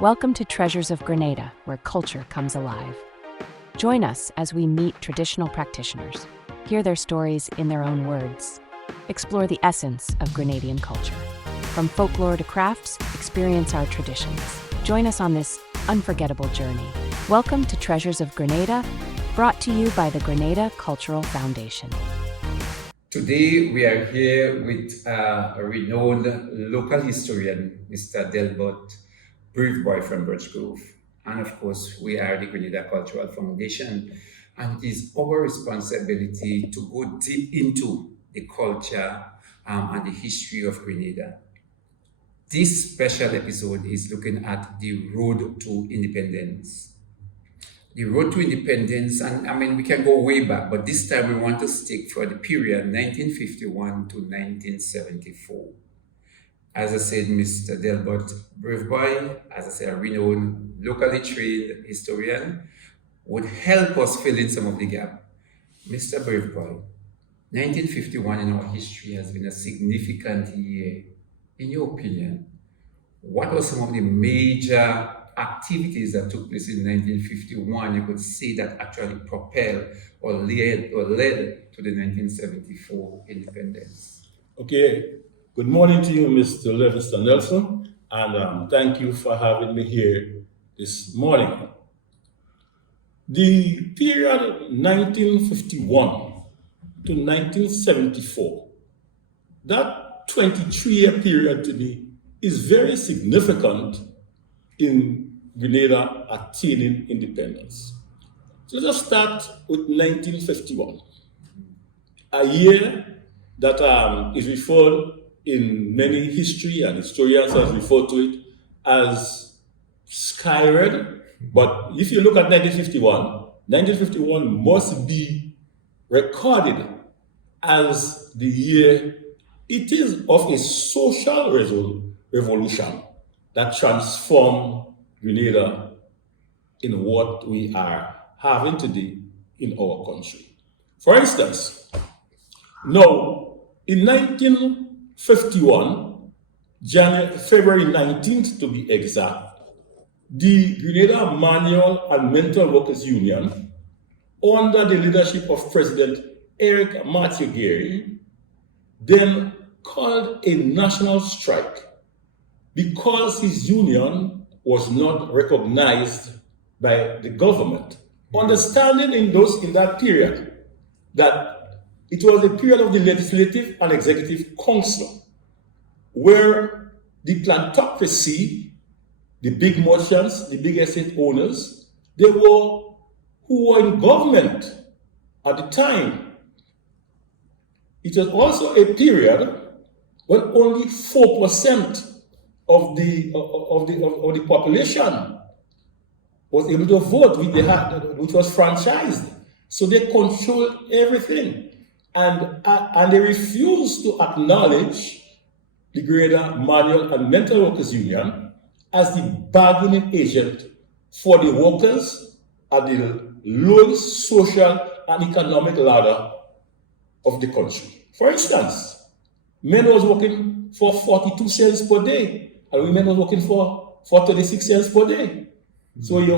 Welcome to Treasures of Grenada, where culture comes alive. Join us as we meet traditional practitioners, hear their stories in their own words, explore the essence of Grenadian culture. From folklore to crafts, experience our traditions. Join us on this unforgettable journey. Welcome to Treasures of Grenada, brought to you by the Grenada Cultural Foundation. Today we are here with a renowned local historian, Mr. Delbert Braveboy from Birchgrove. And of course, we are the Grenada Cultural Foundation, and it is our responsibility to go deep into the culture and the history of Grenada. This special episode is looking at the road to independence. The road to independence, and I mean, we can go way back, but this time we want to stick for the period 1951 to 1974. As I said, Mr. Delbert Braveboy, as I said, a renowned, locally trained historian, would help us fill in some of the gap. Mr. Braveboy, 1951 in our history has been a significant year. In your opinion, what were some of the major activities that took place in 1951 you could say that actually propelled or led to the 1974 independence? Okay. Good morning to you, Mr. Livingston Nelson, and thank you for having me here this morning. The period 1951 to 1974, that 23-year period to me is very significant in Grenada attaining independence. So let us start with 1951, a year that is referred in many history and historians have referred to it as Skyred. But if you look at 1951 must be recorded as the year it is of a social revolution that transformed Grenada in what we are having today in our country. For instance, now in 1951, February 19th to be exact, the Grenada Manual and Mental Workers Union, under the leadership of President Eric Matthew, then called a national strike because his union was not recognized by the government. Understanding in that period that it was a period of the legislative and executive council where the plantocracy, the big merchants, the big estate owners, who were in government at the time. It was also a period when only 4% of the population was able to vote, which was franchised. So they controlled everything. And they refused to acknowledge the Grenada Manual and Mental Workers Union as the bargaining agent for the workers at the lowest social and economic ladder of the country. For instance, men was working for 42 cents per day, and women was working for 36 cents per day. So you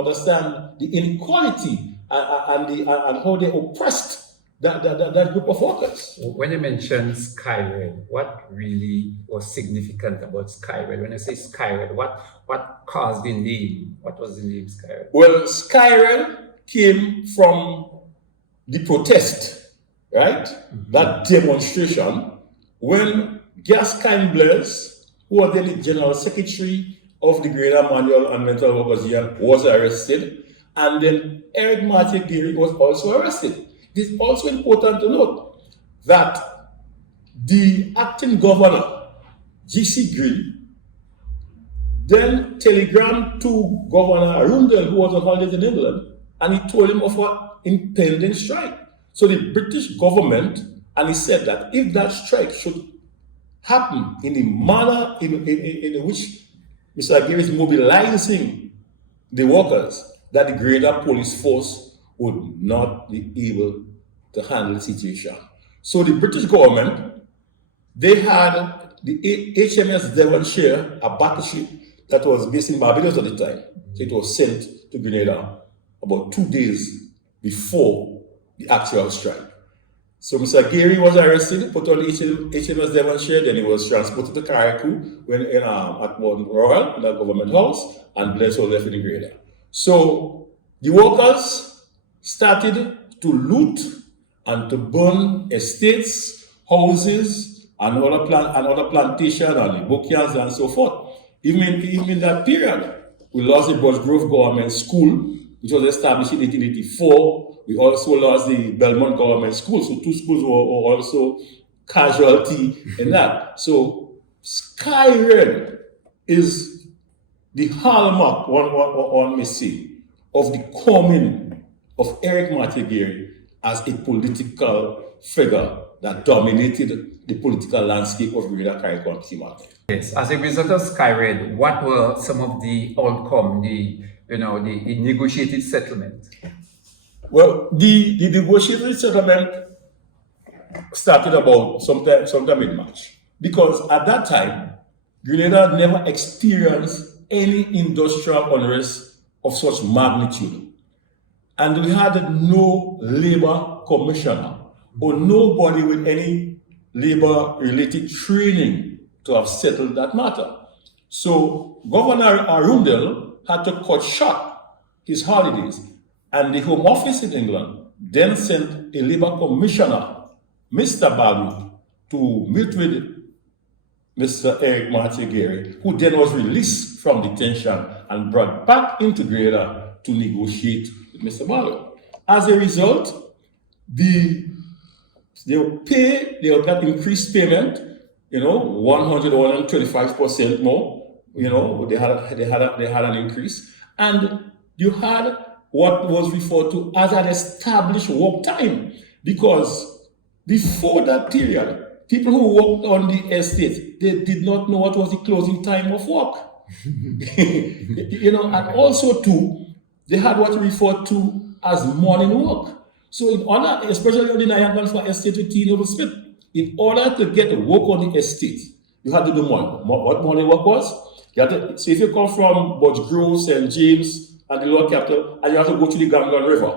understand the inequality and how they oppressed that group of workers. When you mention Skyred, what really was significant about Skyred? When I say Skyred, what caused the name? What was the name Skyred? Well, Skyred came from the protest, right? Mm-hmm. That demonstration when Gascoigne Blaise, who was the General Secretary of the Grenada Manual and Mental Workers Union, was arrested, and then Eric Matthew was also arrested. It is also important to note that the acting governor, G.C. Green, then telegrammed to Governor Arundel, who was on holidays in England, and he told him of an impending strike. So the British government, and he said that if that strike should happen in the manner in which Mr. Aguirre is mobilizing the workers, that the Grenada police force would not be able to handle the situation. So the British government, they had the HMS Devonshire, a battleship that was based in Barbados at the time. So it was sent to Grenada about 2 days before the actual strike. So Mr. Gary was arrested, put on HMS Devonshire, then he was transported to Carriacou at Mount Royal, in the government house, and Bledsoe left in Grenada. So the workers started to loot and to burn estates, houses, and other plantations and bookyards and so forth. Even in that period, we lost the Birchgrove Government School, which was established in 1884. We also lost the Belmont Government School, so 2 schools were also casualty in that. So Sky Red is the hallmark, one may say, of the coming of Eric Matthew as a political figure that dominated the political landscape of Grenada, Carriacou, and Kimak. Yes, as a result of Skyred, what were some of the outcome, the negotiated settlement? Well, the negotiated settlement started about sometime in March, because at that time, Grenada never experienced any industrial unrest of such magnitude. And we had no labor commissioner or nobody with any labor-related training to have settled that matter. So Governor Arundel had to cut short his holidays, and the Home Office in England then sent a labor commissioner, Mr. Bagu, to meet with Mr. Eric Matthew, who then was released from detention and brought back into Grenada to negotiate with Mr. Bagu. As a result, they got increased payment, 125% more. They had an increase, and you had what was referred to as an established work time, because before that period, people who worked on the estate, they did not know what was the closing time of work. And also too, they had what we referred to as morning work. So in order, especially on the Niagara for estate with T. Smith, in order to get work on the estate, you had to do morning. What morning work was? So if you come from Birchgrove, St. James, and the Lower Capital, and you have to go to the Gangan River,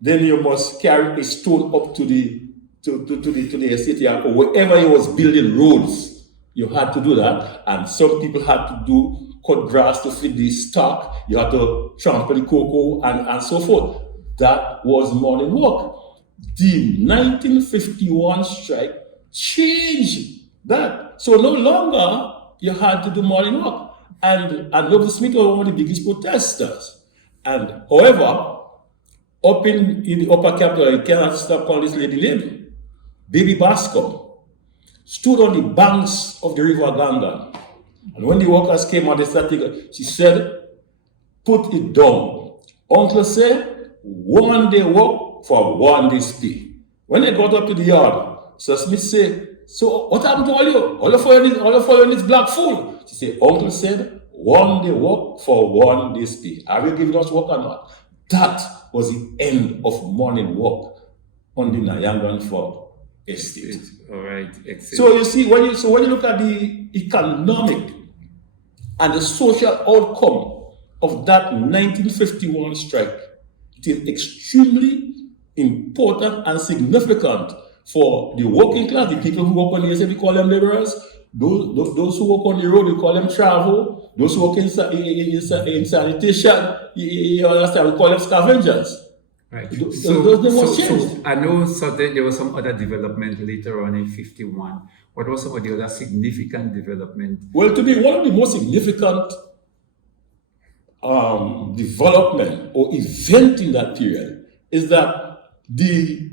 then you must carry a stone up to the estate yard, or wherever he was building roads. You had to do that, and some people had to cut grass to feed the stock. You had to trample the cocoa and so forth. That was morning work. The 1951 strike changed that. So no longer you had to do morning work. And Delbert Smith was one of the biggest protesters. And however, up in the upper capital, you cannot stop calling this lady name, Baby Bascom, stood on the banks of the river Gangan. And when the workers came out, they started, she said, "Put it down." Uncle said, "1 day work for 1 day's pay." When they got up to the yard, Sir Smith said, "So what happened to all you? All of you in this black fool?" She said, "Uncle said, 1 day work for 1 day's pay. Are you giving us work or not?" That was the end of morning work on the Niagara for estate. All right, excellent. So you see, when you look at the economic and the social outcome of that 1951 strike, it is extremely important and significant for the working class, the people who work on the estate, we call them laborers. Those who work on the road, we call them travel. Those who work in sanitation, you understand, we call them scavengers. Right. So I know there was some other development later on in 51. What was some of the other significant development? Well, to me, one of the most significant development or event in that period is that the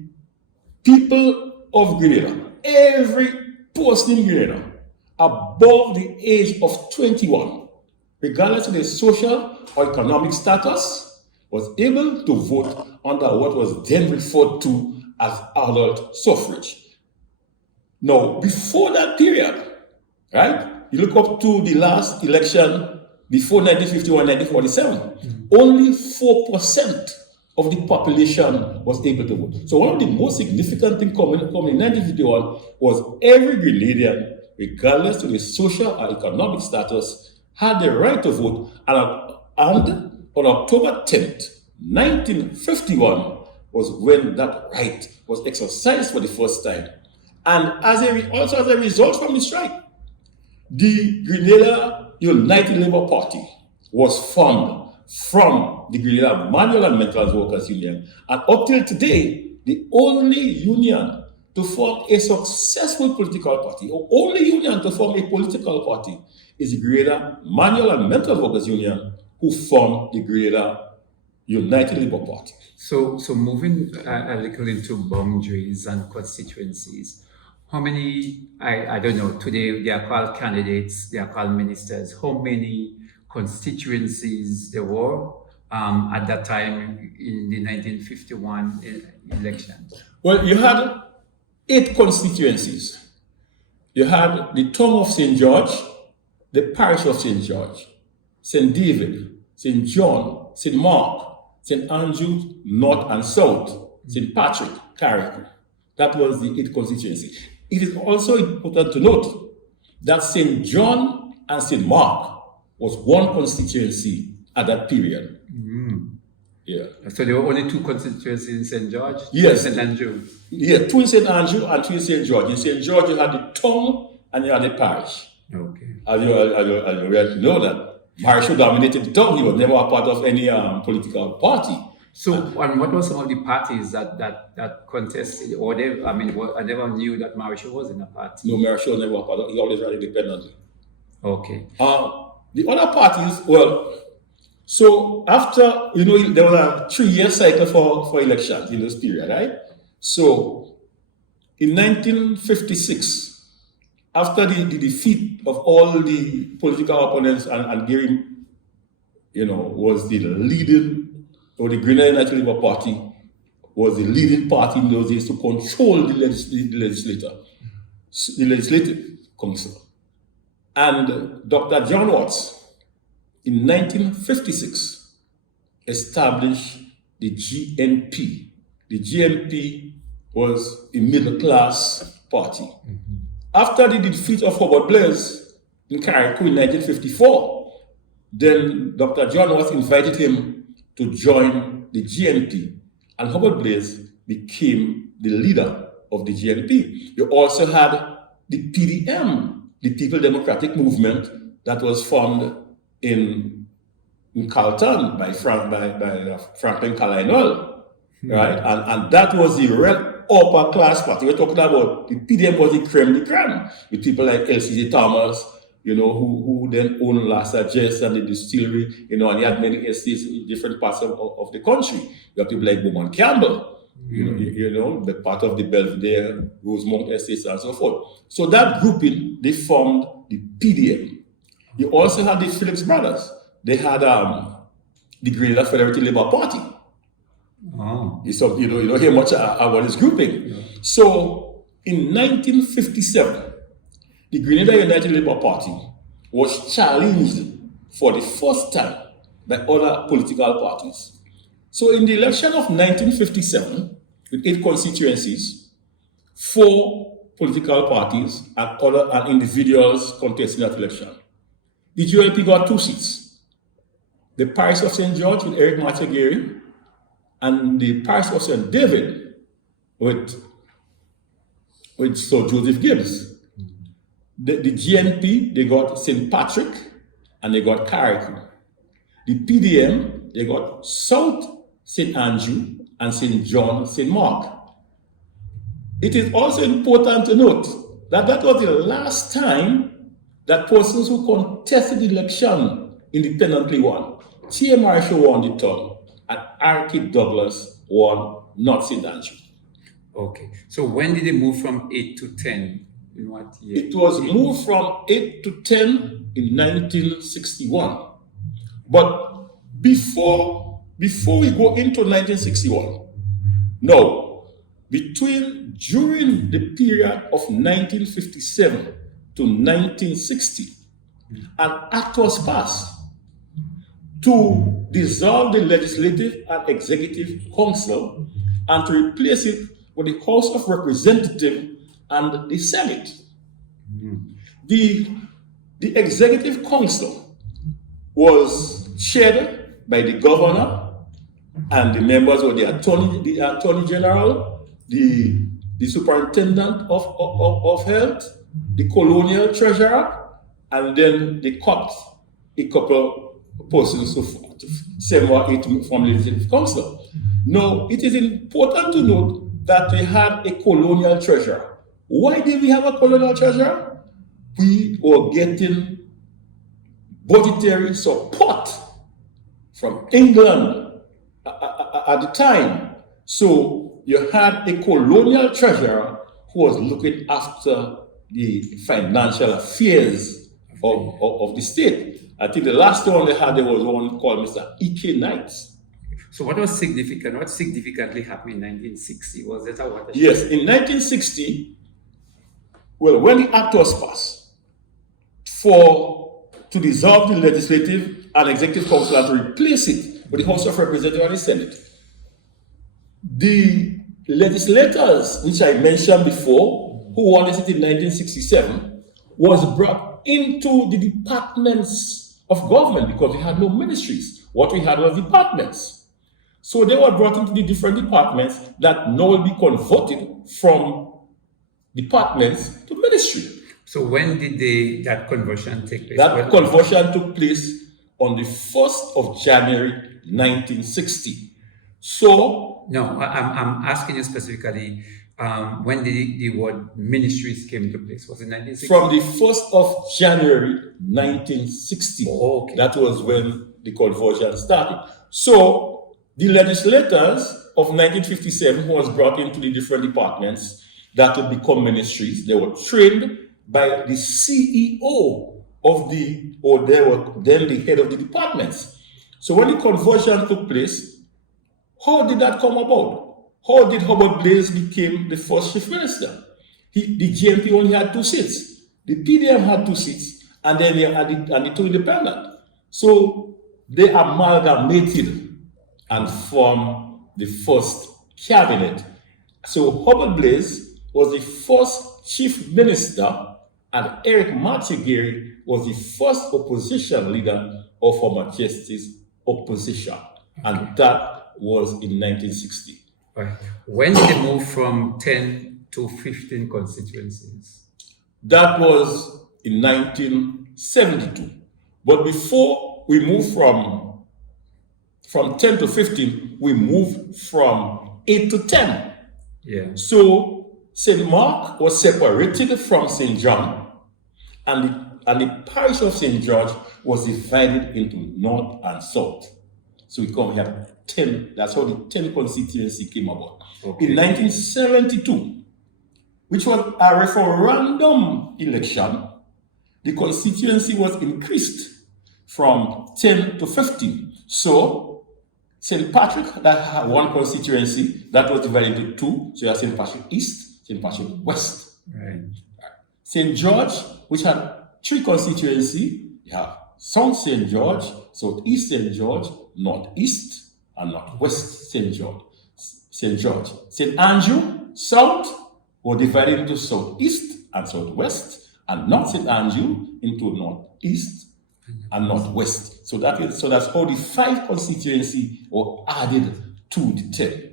people of Grenada, every person in Grenada above the age of 21, regardless of their social or economic status, was able to vote under what was then referred to as adult suffrage. Now, before that period, right, you look up to the last election before 1951, 1947, only 4% of the population was able to vote. So one of the most significant things coming in 1951 was every Grenadian, regardless of their social or economic status, had the right to vote, and on October 10th, 1951 was when that right was exercised for the first time. And also as a result from the strike, the Grenada United Labour Party was formed from the Grenada Manual and Mental Health Workers Union, and up till today, the only union to form a successful political party, or only union to form a political party, is the Grenada Manual and Mental Health Workers Union, who formed the Grenada United Labour Party. So moving a little into boundaries and constituencies, how many, I don't know, today they are called candidates, they are called ministers, how many constituencies there were at that time in the 1951 election? Well, you had 8 constituencies. You had the town of St. George, the parish of St. George, St. David, St. John, St. Mark, St. Andrew, North and South, St. Patrick, Carrick. That was the 8 constituency. It is also important to note that St. John and St. Mark was one constituency at that period. Yeah. So there were only 2 constituencies in St. George? Yes. St. Andrew? Yeah, 2 in St. Andrew and 2 in St. George. In St. George, you had the town and you had the parish. Okay. As you know that Marshall dominated the town. He was never a part of any political party. So, and what were some of the parties that contested, or I never knew that Marshall was in a party. No, Marshall never a part of. He always ran independently. Okay. The other parties, well, so after, there was a 3-year cycle for elections in this period, right? So in 1956, after the defeat of all the political opponents, and Gary, was the leading, or the Grenadian United Labour Party was the leading party in those days to control the legislative council. And Dr. John Watts, in 1956, established the GNP. The GNP was a middle-class party. After the defeat of Robert Blaise in Carriacou in 1954, then Dr. John Watts invited him to join the GNP, and Robert Blaise became the leader of the GNP. You also had the PDM, the People Democratic Movement, that was formed in Carlton by Franklin Carlisle, right? And that was the real upper class party. We're talking about the PDM was the creme de creme, with people like LCJ Thomas, who then owned La Sagesse and the distillery, and he had many estates in different parts of the country. You have people like Bowman Campbell, the part of the Belvedere, Rosemont estates, and so forth. So that grouping, they formed the PDM. You also had the Phillips brothers. They had the Grenada Federative Labour Party. Oh. You don't hear much about this grouping. Yeah. So in 1957, the Grenada United Labour Party was challenged for the first time by other political parties. So in the election of 1957, with 8 constituencies, 4 political parties and individuals contesting that election. The GLP got 2 seats. The parish of St. George with Eric Matageri, and the parish of St. David with Sir Joseph Gibbs. The GNP, they got St. Patrick and they got Carriacou. The PDM, they got South St. Andrew and St. John, St. Mark. It is also important to note that that was the last time that persons who contested the election independently won. T.A. Marshall won the town and R.K. Douglas won North St. Andrew. Okay. So when did they move from 8 to 10? In what year? It was moved from 8 to 10 in 1961. But before we go into 1961, during the period of 1957 to 1960, an act was passed to dissolve the Legislative and Executive Council and to replace it with the House of Representatives and the Senate. The Executive Council was chaired by the governor, and the members were the attorney general, the superintendent of health, the colonial treasurer, and then they cut a couple persons to 7 or 8 from legislative council. Now, it is important to note that they had a colonial treasurer. Why did we have a colonial treasurer? We were getting budgetary support from England at the time. So you had a colonial treasurer who was looking after the financial affairs of the state. I think the last one they had, there was one called Mr. E.K. Knight. So what was significant? What significantly happened in 1960? Was that a watershed? Yes, in 1960, well, when the act was passed to dissolve the legislative and executive council and to replace it with the House of Representatives and the Senate, the legislators, which I mentioned before, who won it in 1967, was brought into the departments of government because we had no ministries. What we had was departments. So they were brought into the different departments that now will be converted from departments to ministry. So when did that conversion take place? That conversion took place on the 1st of January 1960. So no, I'm asking you specifically, when did the word ministries came into place? Was it 1960? From the 1st of January 1960. Oh, okay. That was when the conversion started. So the legislators of 1957 who was brought into the different departments that would become ministries, they were trained by the CEO of they were then the head of the departments. So when the conversion took place, how did that come about? How did Hubert Blaise become the first chief minister? The GMP only had 2 seats. The PDM had 2 seats, and then they had the 2 independent. So they amalgamated and formed the first cabinet. So Hubert Blaise was the first chief minister, and Eric Matsigeri was the first opposition leader of Her Majesty's opposition. And that was in 1960. Right. When did they move from 10 to 15 constituencies? That was in 1972. But before we moved from 10 to 15, we moved from 8 to 10. Yeah. So St. Mark was separated from St. John, and the parish of St. George was divided into north and south. So we have 10, that's how the 10 constituency came about. Okay. In 1972, which was a referendum election, the constituency was increased from 10 to 15. So St. Patrick, that had 1 constituency, that was divided into 2. So you have St. Patrick East, St. Patrick West. Right. St. George, which had 3 constituencies, you have South St. George, Southeast St. George, Northeast, and Northwest St. George. St. Andrew, South, were divided into Southeast and Southwest, and North St. Andrew into Northeast and Northwest. So that's how the 5 constituencies were added to the 10.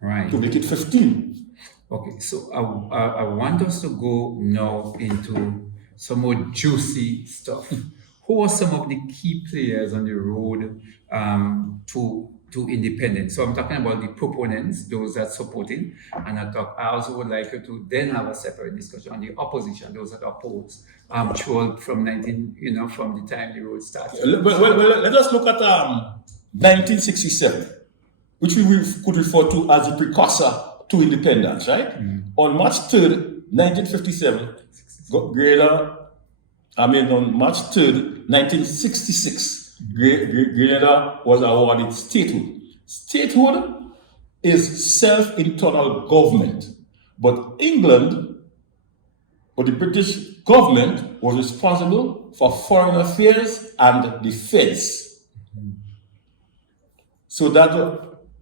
Right. To make it 15. Okay, so I want us to go now into some more juicy stuff. Who are some of the key players on the road to independence? So I'm talking about the proponents, those that supported, and I also would like you to then have a separate discussion on the opposition, those that oppose, from from the time the road started. Well, let us look at 1967, which we could refer to as the precursor to independence, right? Mm. On March 3rd, 1957, on March 3rd, 1966, Grenada was awarded statehood. Statehood is self-internal government, but the British government was responsible for foreign affairs and defense. Mm-hmm. So that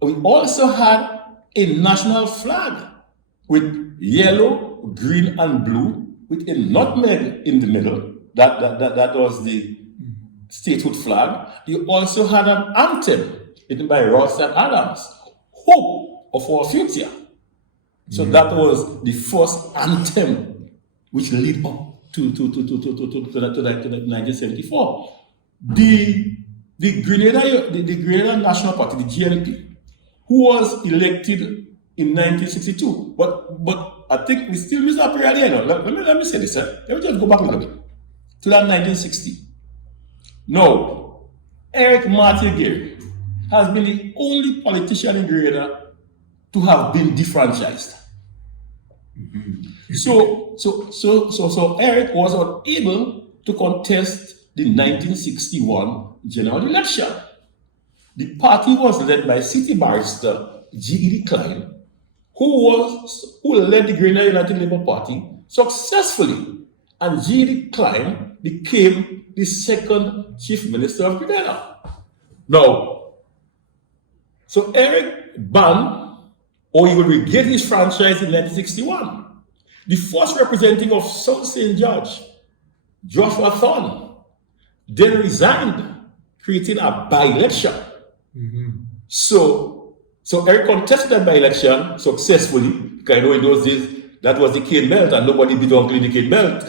we also had a national flag with yellow, green, and blue, with a nutmeg in the middle. That was the statehood flag, you also had an anthem written by Ross and Adams, Hope of Our Future. So that was the first anthem which led up to 1974. The Grenada National Party, the GNP, who was elected in 1962, but I think we still miss that period here. Let me say this. Let me just go back a little bit to that 1960. Now, Eric Matthew Gary has been the only politician in Grenada to have been defranchised. So Eric was unable to contest the 1961 general election. The party was led by city barrister G.E.D. Klein, who led the Grenada United Labour Party successfully, and G.E.D. Klein became the second chief minister of Grenada. Now, so Eric banned, or he will regain his franchise in 1961. The first representative of South St. George, Joshua Thorne, then resigned, creating a by-election. So Eric contested that by-election successfully, because I know in those days that was the cane belt, and nobody beat Uncle in the cane belt.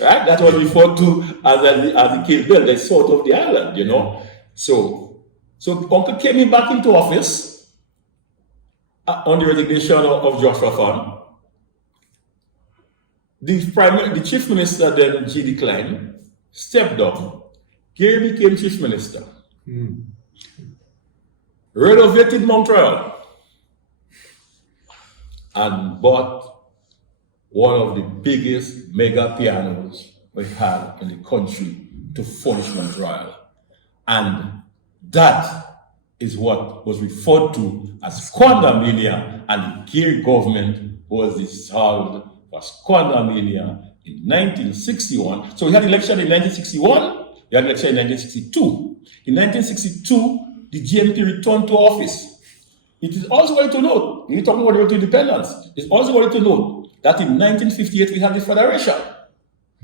Right? That was referred to as the cane belt, the south of the island, you know. So Uncle came in back into office on the resignation of Joshua Thorne. The chief minister then, G.D. Klein, stepped down. Gary became chief minister. Renovated Montreal and bought one of the biggest mega pianos we had in the country to furnish Montreal. And that is what was referred to as Squandermania, and the Gary government was dissolved for Squandermania in 1961. So we had election in 1961, we had election in 1962. In 1962, the GNP returned to office. It is also worth to note, when you're talking about the road to independence, it's also worth to note that in 1958 we had the Federation.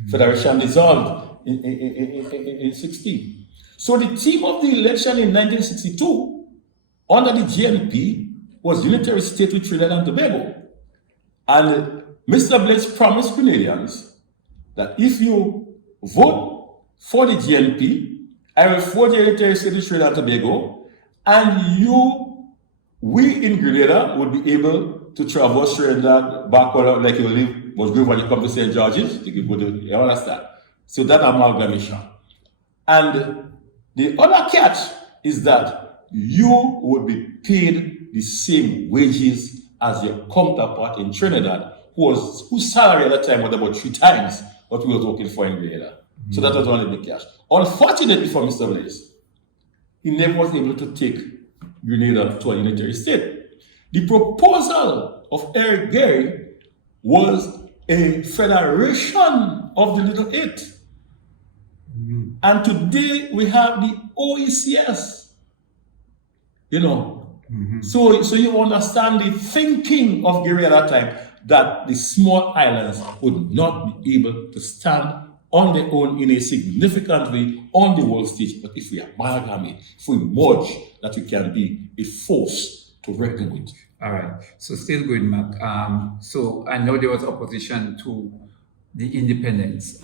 Federation dissolved in 16. So the theme of the election in 1962 under the GNP was unitary state with Trinidad and Tobago. And Mr. Blades promised Grenadians that if you vote for the GNP, I will forge a unitary state with Trinidad and Tobago, and we in Grenada would be able to traverse Trinidad backward like you live was good when you come to St. George's. You understand? So that amalgamation. And the other catch is that you would be paid the same wages as your counterpart in Trinidad, whose salary at that time was about 3 times what we were working for in Grenada. So that was one of the big cash. Unfortunately for Mr. Blaze, he never was able to take Grenada to a unitary state. The proposal of Eric Gary was a federation of the Little Eight. And today we have the OECS. You know, so you understand the thinking of Gary at that time, that the small islands would not be able to stand on their own in a significant way on the world stage. But if we amalgamate, if we merge, that we can be a force to reckon with. All right. So still good, Mark. So I know there was opposition to the independence.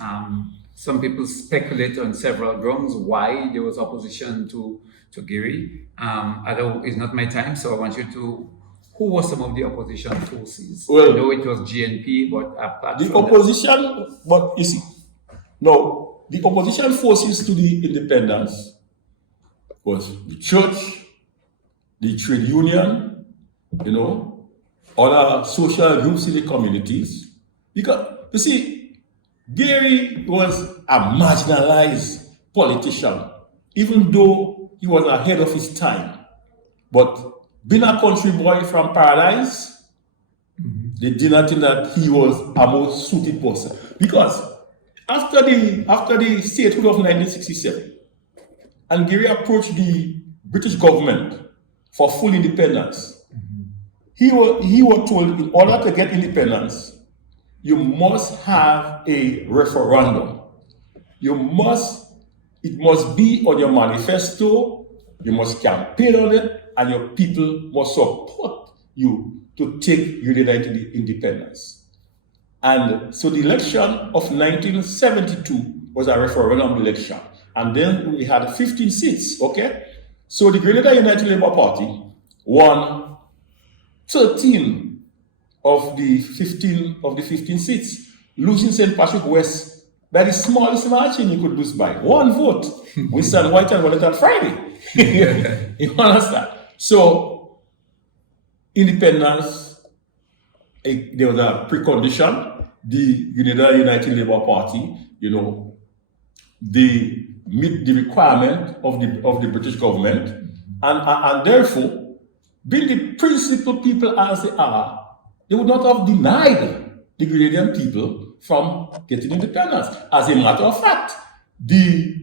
Some people speculate on several grounds why there was opposition to Gary. Although it's not my time, so I want you to. Who were some of the opposition forces? Well, I know it was GNP, but apart the from opposition, but you see, no, the opposition forces to the independence was the church, the trade union, you know, other social groups in the communities. Because, you see, Gary was a marginalized politician, even though he was ahead of his time. But being a country boy from paradise, they did not think that he was a most suited person. Because after the statehood of 1967, and Gary approached the British government for full independence, he was told, in order to get independence, you must have a referendum. You must it must be on your manifesto, you must campaign on it, and your people must support you to take Grenada into the independence. And so the election of 1972 was a referendum election. And then we had 15 seats, okay? So the Grenada United Labour Party won 13 of the 15 seats, losing St. Patrick West by the smallest margin you could lose by. 1 vote. Winston White won it on Friday. You understand? So, independence, there was a precondition. The Grenada United Labour Party, they meet the requirement of the British government, and therefore, being the principal people as they are, they would not have denied the Grenadian people from getting independence. As a matter of fact, the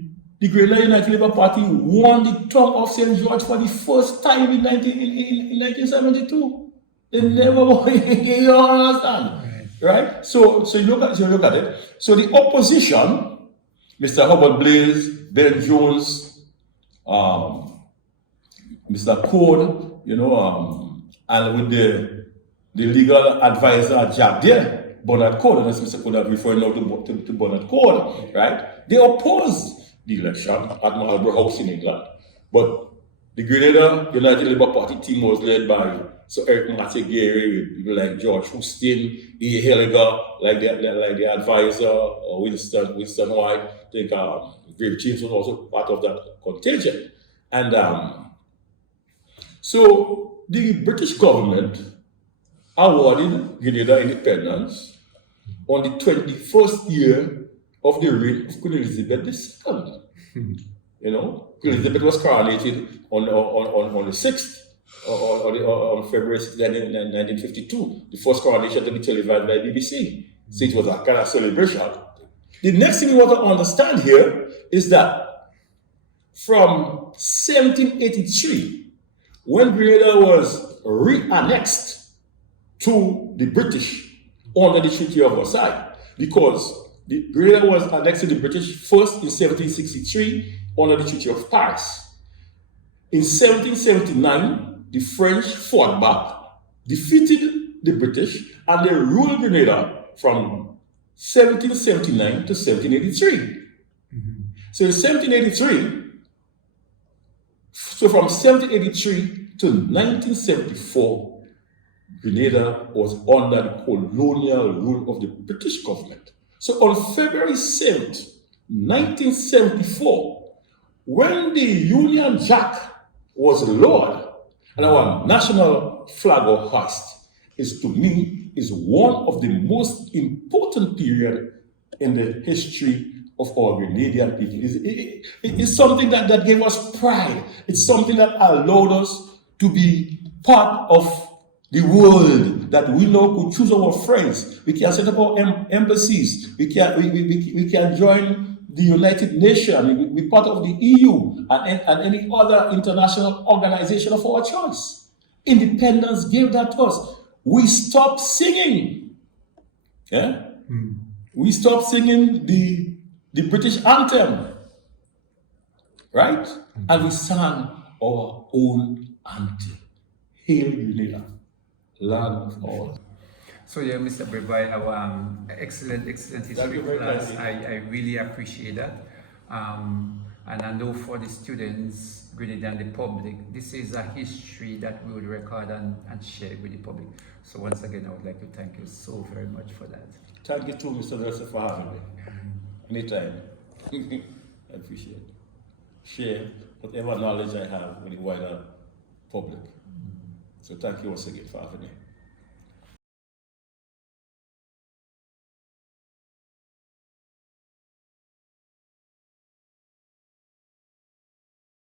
Grenada United Labour Party won the town of St. George for the first time in 1972. They never won. You understand? Right? So you look at it. So the opposition, Mr. Hubert Blaze, Ben Jones, Mr. Code, and with the legal advisor Jack there, Bernard Code, and as Mr. Code are referring now to Bernard Code, right? They opposed the election at Marlborough House in England, but the Grenada United Labour Party team was led by Sir Eric Matigeri, with people like George Houston, E. Helliger, like the advisor, Winston White. I think Grave James was also part of that contingent. And so the British government awarded Grenada independence on the 21st year of the reign of Queen Elizabeth II. Queen Elizabeth was coronated on the 6th. On February 6, 1952, the first coronation to be televised by BBC. So it was a kind of celebration. The next thing we want to understand here is that from 1783, when Grenada was re-annexed to the British under the Treaty of Versailles, because Grenada was annexed to the British first in 1763 under the Treaty of Paris. In 1779, the French fought back, defeated the British, and they ruled Grenada from 1779 to 1783. So in 1783, from 1783 to 1974, Grenada was under the colonial rule of the British government. So on February 7th, 1974, when the Union Jack was lowered and our national flag or hoist, to me, is one of the most important period in the history of our Grenadian people. It's something that gave us pride. It's something that allowed us to be part of the world, that we now could choose our friends. We can set up our embassies. We can join the United Nations. We're part of the EU and any other international organization of our choice. Independence gave that to us. We stopped singing. Yeah? We stopped singing the British anthem. Right? And we sang our own anthem. Hail Grenada, land of ours. So yeah, Mr. Braveboy, our excellent history class. I really appreciate that. And I know for the students, Grenada and the public, this is a history that we would record and share with the public. So once again, I would like to thank you so very much for that. Thank you too, Mr. Nelson, for having me. Anytime. I appreciate it. Share whatever knowledge I have with the wider public. So thank you once again for having me.